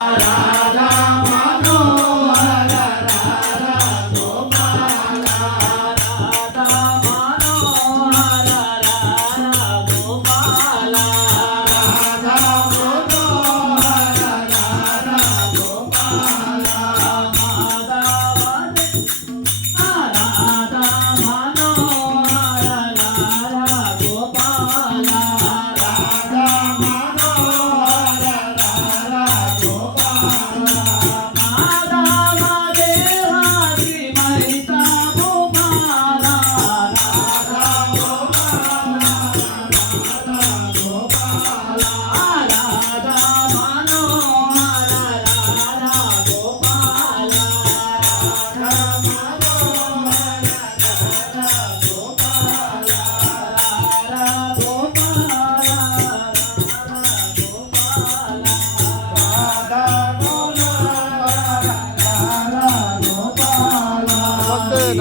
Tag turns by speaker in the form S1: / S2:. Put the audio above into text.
S1: Ra